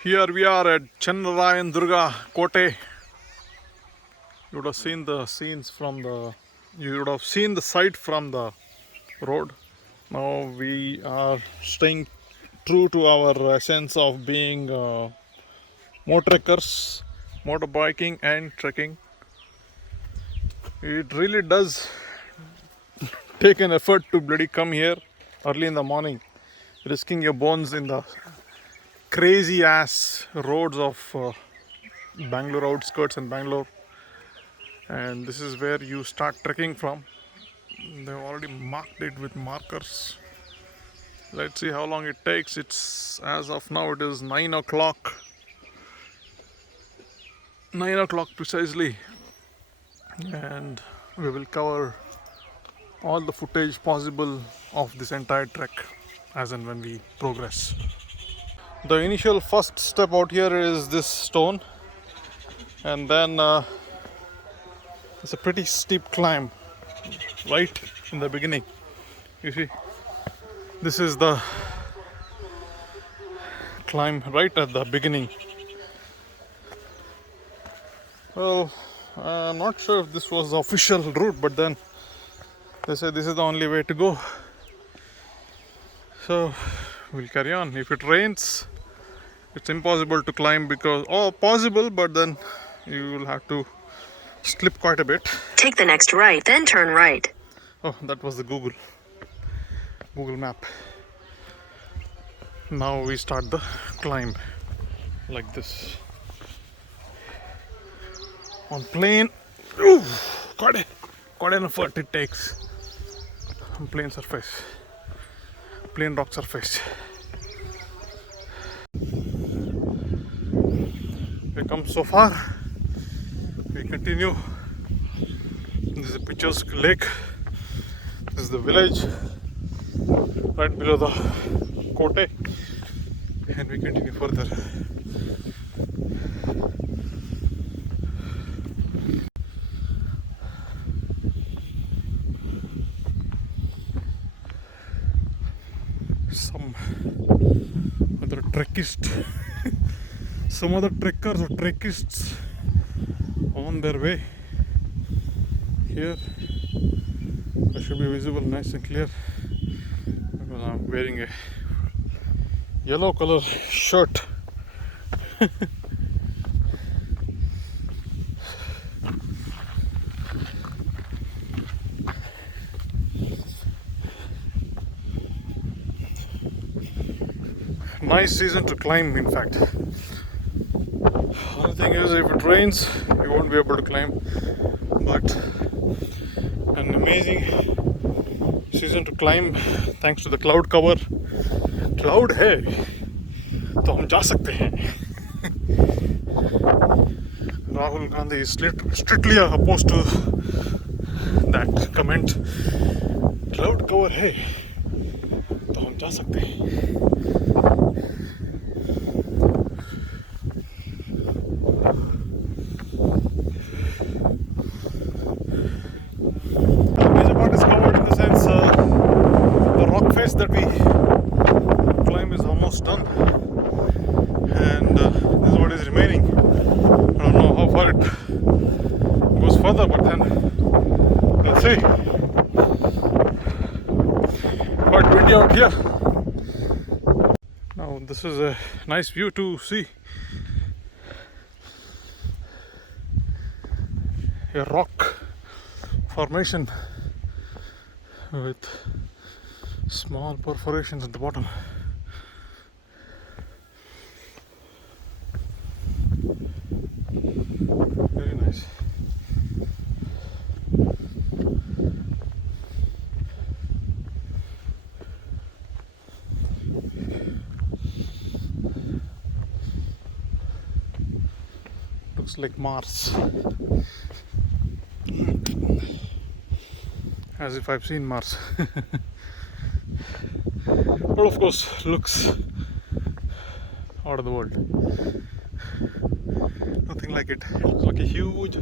Here we are at Channarayana Durga Kote. You would have seen the scenes from the. You would have seen the site from the road. Now we are staying true to our essence of being motorcycles, motorbiking, and trekking. It really does take an effort to bloody come here early in the morning, risking your bones in the crazy ass roads of Bangalore outskirts and Bangalore. And this is where you start trekking from. They've already marked it with markers. Let's see how long it takes. It's as of now it is 9 o'clock. 9 o'clock precisely. And we will cover all the footage possible of this entire trek as and when we progress. The initial first step out here is this stone, and then it's a pretty steep climb right in the beginning. You see, this is the climb right at the beginning. Well, I'm not sure if this was the official route, but then they said this is the only way to go. So we'll carry on. If it rains, it's impossible to climb because, possible, but then you will have to slip quite a bit. Take the next right, then turn right. Oh, that was the Google map. Now we start the climb like this. On plain, quite an effort it takes. On plain surface, plain rock surface. We come so far. We continue. This is a picturesque lake. This is the village right below the Kote, and we continue further. Some other trekkers or trekkists on their way. Here I should be visible nice and clear because I'm wearing a yellow color shirt. Nice season to climb, in fact. Only thing is, if it rains, you won't be able to climb. But an amazing season to climb, thanks to the cloud cover. Cloud है, तो हम जा सकते हैं. Rahul Gandhi is strictly opposed to that comment. Cloud cover है, तो हम जा सकते हैं. That we climb is almost done, and this is what is remaining. I don't know how far it goes further, but then we'll see. Quite windy out here. Now this is a nice view to see. A rock formation with small perforations at the bottom. Very nice. Looks like Mars. As if I've seen Mars. But of course, looks out of the world. Nothing like it. It looks like a huge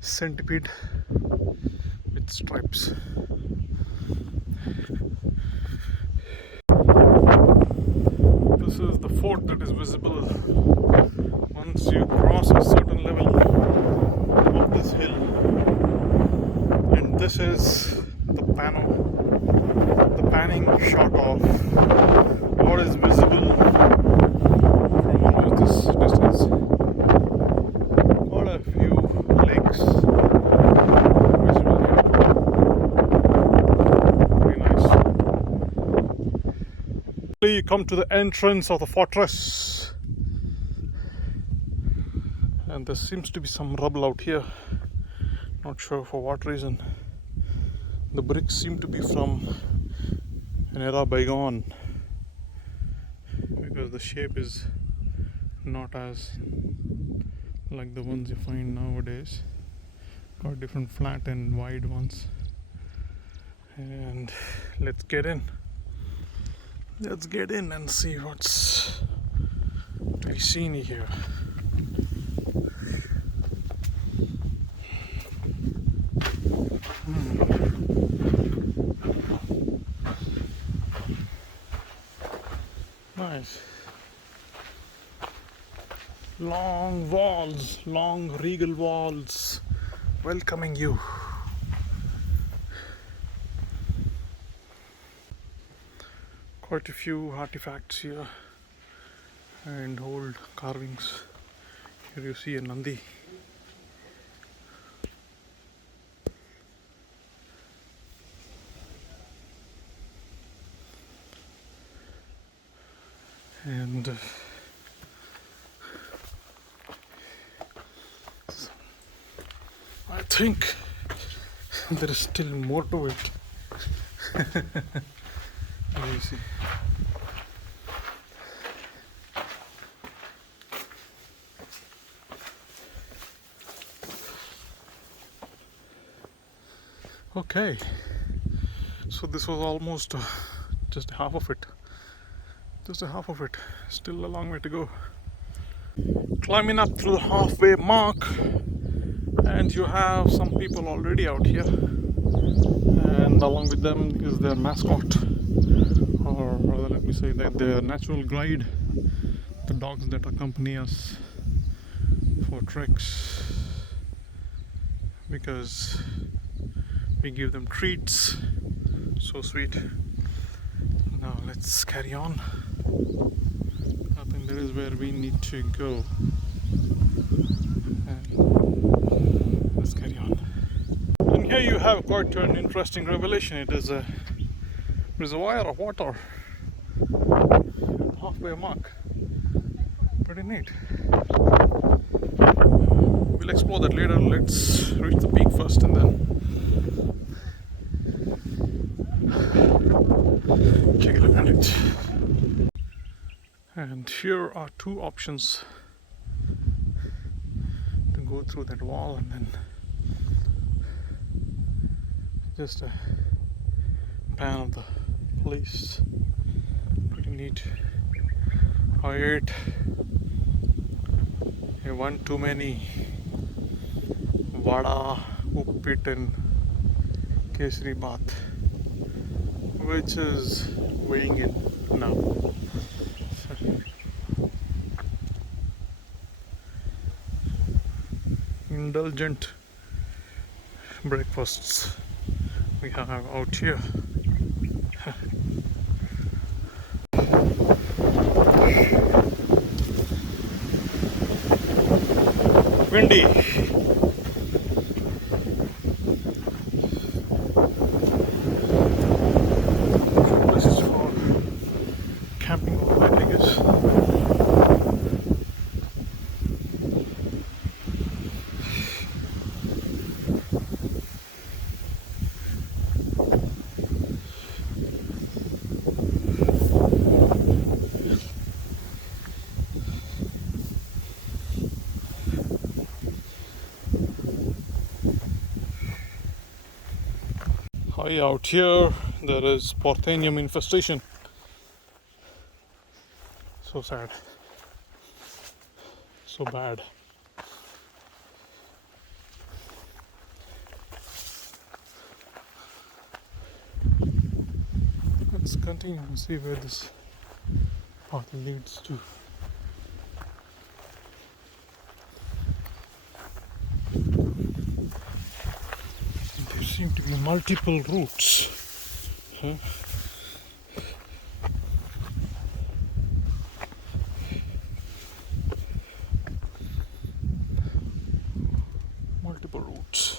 centipede with stripes. This fort that is visible once you cross a certain level of this hill. And this is the panning shot of what is visible from almost this distance. Quite a few lakes visible here. Very nice. You come to the entrance of the fortress, and there seems to be some rubble out here. Not sure for what reason. The bricks seem to be from an era bygone, because the shape is not as like the ones you find nowadays. Got different flat and wide ones. And let's get in. Let's get in and see what's to be seen here. Nice. Long walls, long regal walls welcoming you. Quite a few artifacts here and old carvings. Here you see a Nandi. And I think there is still more to it. You see. Okay, so this was almost just half of it. Still a long way to go. Climbing up through the halfway mark, and you have some people already out here, and along with them is their mascot, or rather let me say that their natural guide, the dogs that accompany us for treks, because we give them treats. So sweet. Now let's carry on. I think that is where we need to go. And let's carry on. And here you have quite an interesting revelation. It is a reservoir of water. Halfway mark. Pretty neat. We'll explore that later. Let's reach the peak first and then take a look at it. And here are two options to go through that wall, and then just a pan of the place. Pretty neat. I ate one too many vada, uppit and kesari bath, which is weighing in now. Indulgent breakfasts we have out here. Windy. This is for camping overnight, I guess. High out here, there is Porthenium infestation. So sad. So bad. Let's continue and see where this path leads to. There seem to be multiple routes. Huh? Multiple routes.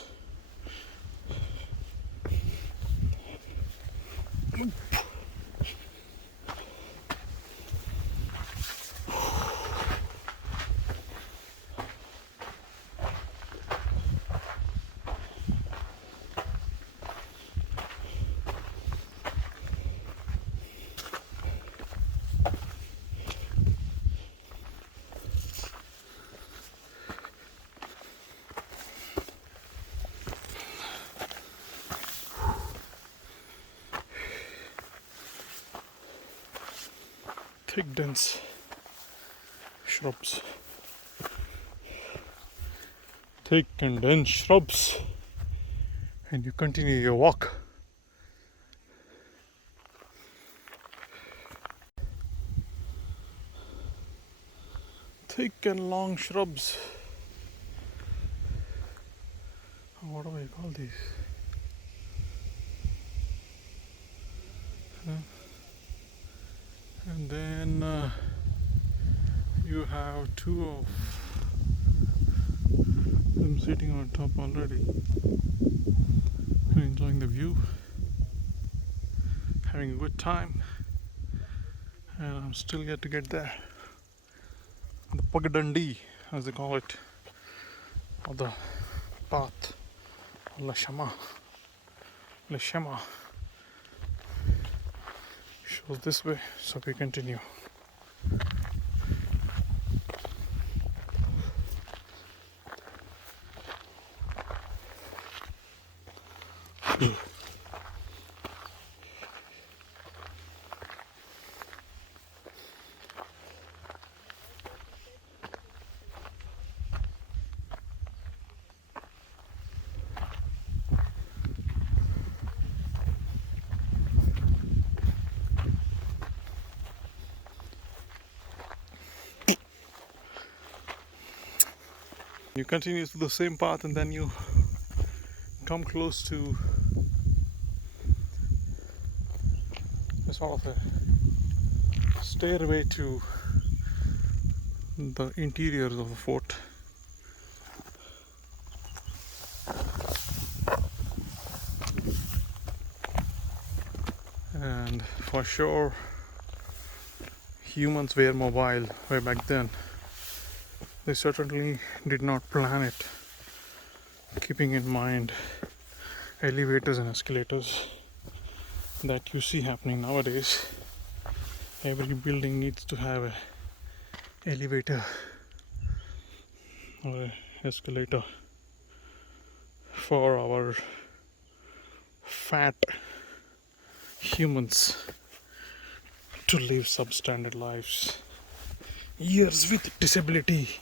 Thick, dense shrubs. Thick and dense shrubs. And you continue your walk. Thick and long shrubs. What do I call these? And then you have two of them sitting on top already, enjoying the view, having a good time, and I'm still yet to get there. The Pagadandi, as they call it, or the path, Lashama, shows this way, so we continue. You continue through the same path, and then you come close to a sort of a stairway to the interiors of the fort. And for sure, humans were mobile way back then. They certainly did not plan it, keeping in mind elevators and escalators that you see happening nowadays. Every building needs to have an elevator or an escalator for our fat humans to live substandard lives, years with disability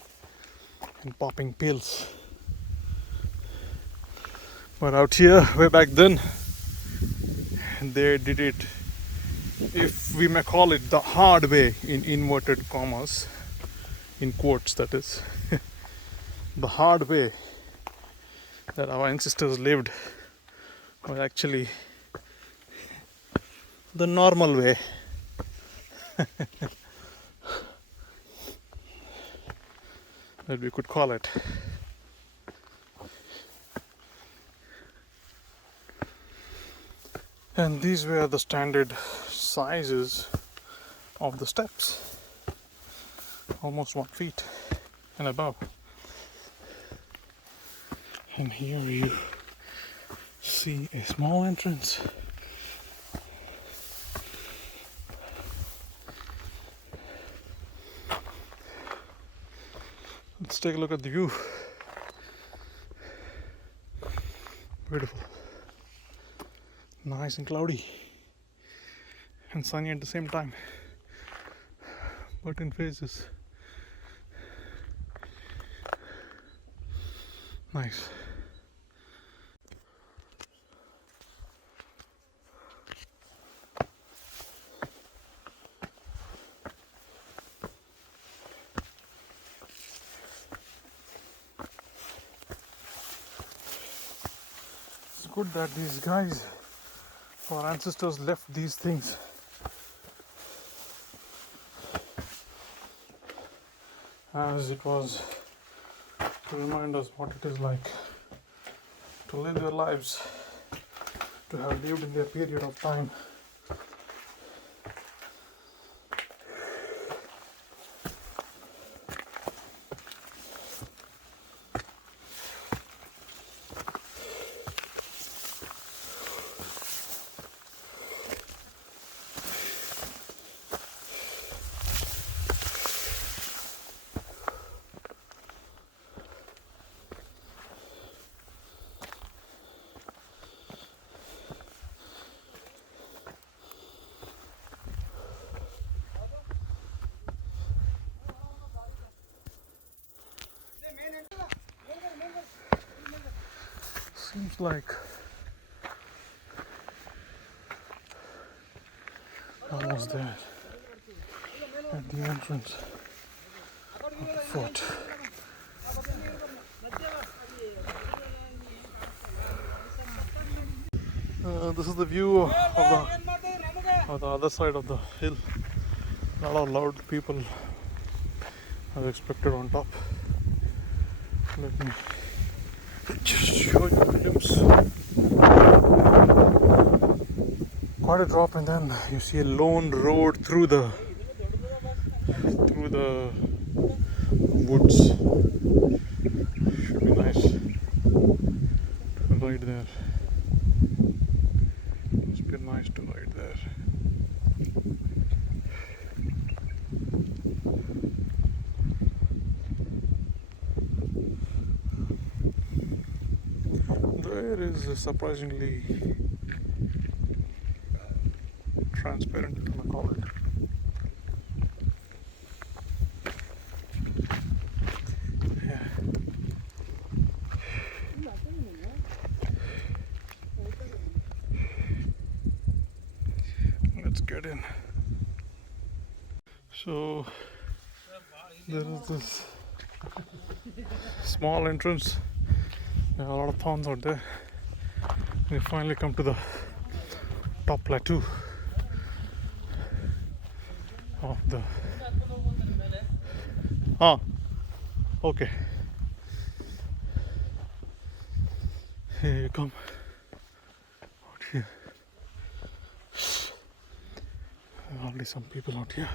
and popping pills. But out here, way back then, they did it, if we may call it, the hard way, in inverted commas, in quotes that is. The hard way that our ancestors lived was actually the normal way. That we could call it. And these were the standard sizes of the steps, almost 1 feet and above. And here you see a small entrance. Let's take a look at the view. Beautiful. Nice and cloudy. And sunny at the same time. But in phases. Nice. good that these guys, our ancestors, left these things. As it was to remind us what it is like to live their lives, to have lived in their period of time. Seems like almost there at the entrance of the fort. This is the view of the other side of the hill. Not all loud people as expected on top. Let me just show you a glimpse. Quite a drop, and then you see a lone road through the woods. Should be nice to ride there. Must be nice to ride there. The air is surprisingly transparent, if I may call it. Yeah. Let's get in. So there is this small entrance. There are a lot of thorns out there. We finally come to the top plateau of the. Okay. Here you come. Out here. There are hardly some people out here.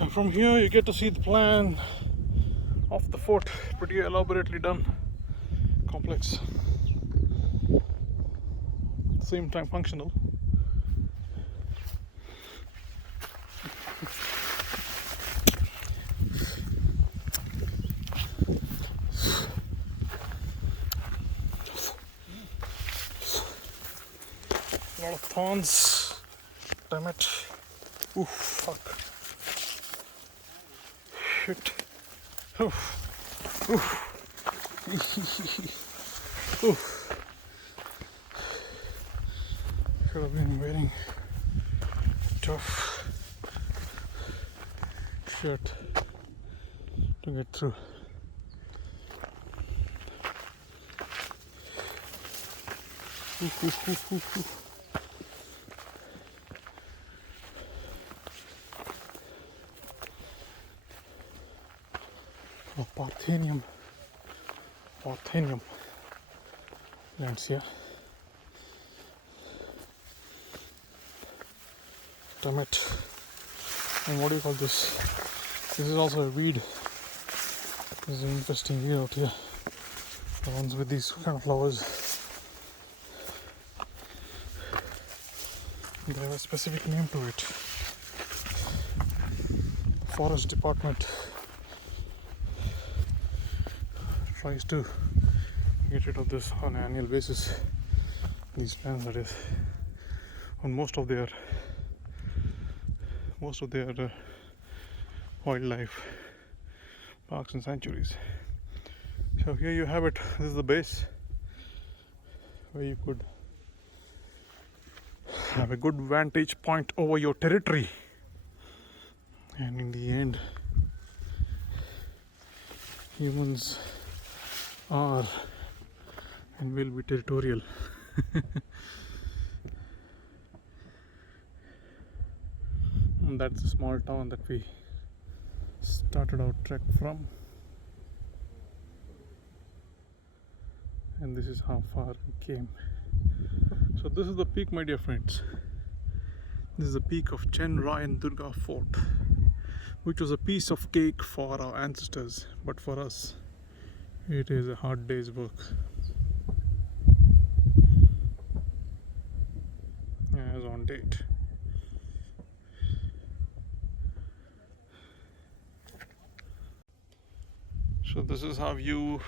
And from here you get to see the plan of the fort, pretty elaborately done, complex, at the same time functional. A lot of thorns. Damn it. Ooh, fuck. Shit. Oof. Oof. Oof. Should have been wearing tough shirt to get through. Oof, oof, oof, oof, oof. Parthenium lands here. Damn it. And what do you call this? This is also a weed. This is an interesting weed out here. The ones with these kind of flowers. They have a specific name to it. Forest department tries to get rid of this on an annual basis. These plants, that is, on most of their wildlife parks and sanctuaries. So here you have it. This is the base where you could have a good vantage point over your territory, and in the end humans are and will be territorial. And that's a small town that we started our trek from, and this is how far we came. So this is the peak, my dear friends. This is the peak of Channarayana Durga fort, which was a piece of cake for our ancestors, but for us it is a hard day's work. As on date. So this is how you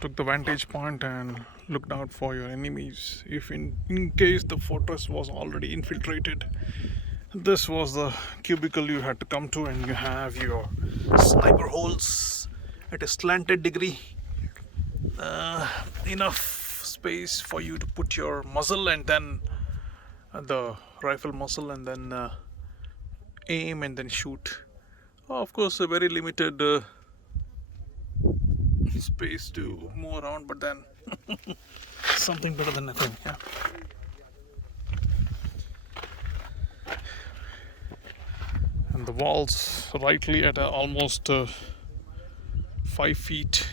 took the vantage point and looked out for your enemies. If in case the fortress was already infiltrated, this was the cubicle you had to come to, and you have your sniper holes at a slanted degree, enough space for you to put your muzzle and then the rifle muzzle, and then aim and then shoot. Of course, a very limited space to move around, but then something better than nothing. Yeah. And the walls rightly at almost 5 feet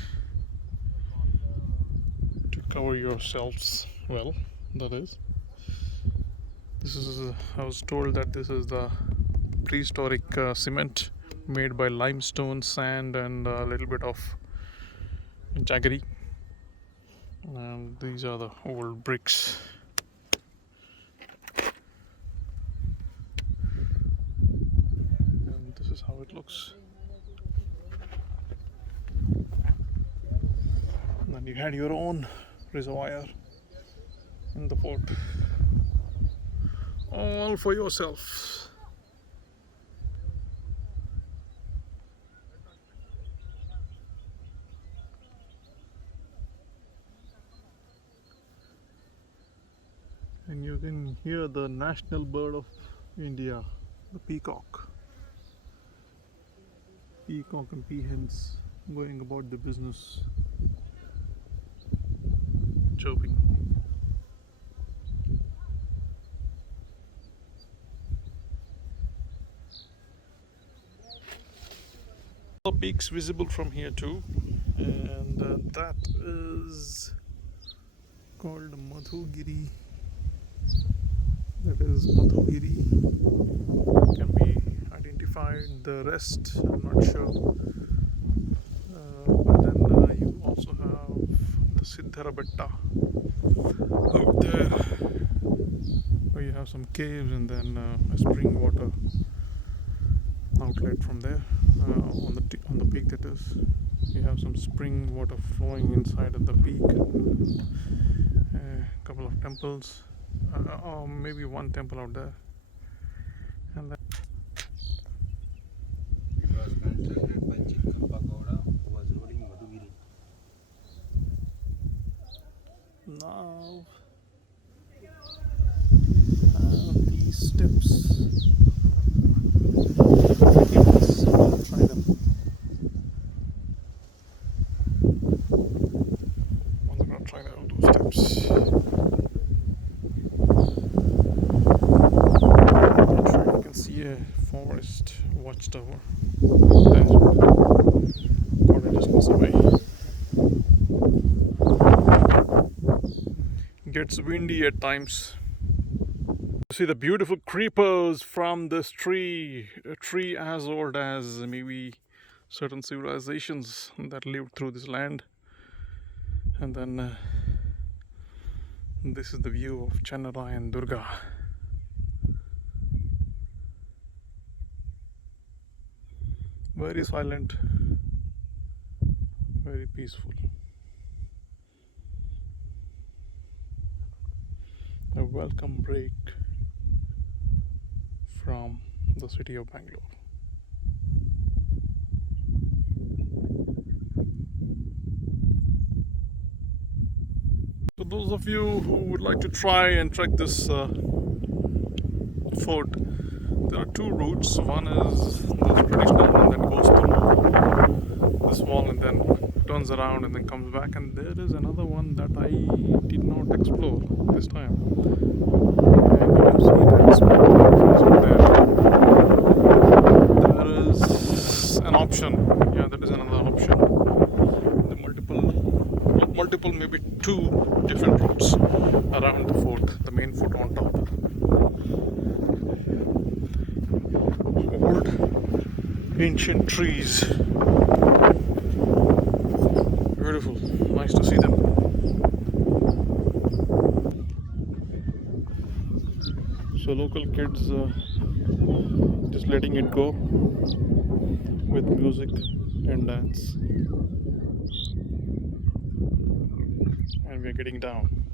to cover yourselves well. That is. This is. I was told that this is the prehistoric cement made by limestone, sand, and a little bit of jaggery. And these are the old bricks. And this is how it looks. And then you had your own reservoir in the fort, all for yourself. And you can hear the national bird of India, the peacock. Peacock and peahens going about the business, chirping. The peaks visible from here too, and that is called Madhugiri. That is Madhugiri. Can be identified. The rest, I'm not sure. But then you also have the Siddhara Betta out there, where you have some caves and then a spring water outlet from there. On the peak, that is, you have some spring water flowing inside of the peak. A couple of temples. Or maybe one temple out there, and then it was constructed by Chikkampa Gowda, who was ruling Madhugiri. now these steps. Let's try them. I'm gonna try out those steps. See a forest watchtower there, quite a distance away. Gets windy at times. See the beautiful creepers from this tree, a tree as old as maybe certain civilizations that lived through this land. And then this is the view of Channarayana Durga. Very silent, very peaceful. A welcome break from the city of Bangalore. So those of you who would like to try and trek this fort, there are two routes. One is the traditional one that goes through this wall and then turns around and then comes back, and there is another one that I did not explore this time. And you can see that small entrance over there. There is an option. Yeah, there is another option. The multiple, maybe two different routes around the fort, the main fort on top. Old ancient trees. Beautiful, nice to see them. So local kids just letting it go with music and dance. And we're getting down.